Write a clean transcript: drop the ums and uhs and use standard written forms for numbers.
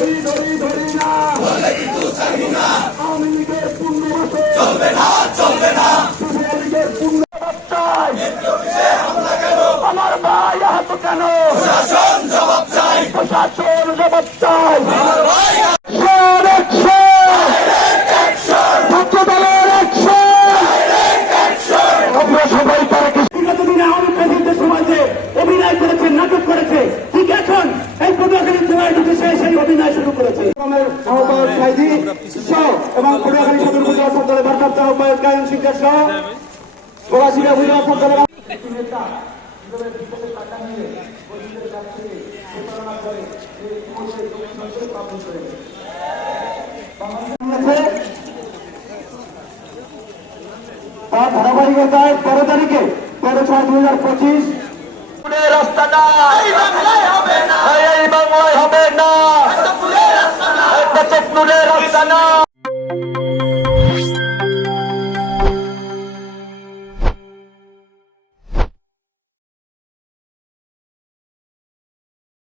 ধরি ধরি ধরি না বলে কিন্তু ছাড়বো না আওয়ামী লীগের পূর্ণবাসে চলবে না চলবে না যুব লীগের পূর্ণবাস চাই আমার ভাই আহত কেন প্রশাসন জবাব চাই প্রশাসন জবাব চাই আমার ভাই অভিনয় করেছে নাটক করেছে ঠিক এখন এই পটুয়াখালী জেলায় ঢুকে সেই অভিনয় শুরু করেছে আহ্বায়ক সাইদি সহ এবং পটুয়াখালী সদর উপজেলা সদরের ভারপ্রাপ্ত আহ্বায়ক কায়েম শিকদার সহ গলাশিরা উপজেলা সদরের তার ধারাবাহিকতায় 13 তারিখে 13/6/2025 রাস্তাটা এই বাংলায় হবে না এই বাংলায় হবে না একটা চেকনুলের রাস্তা না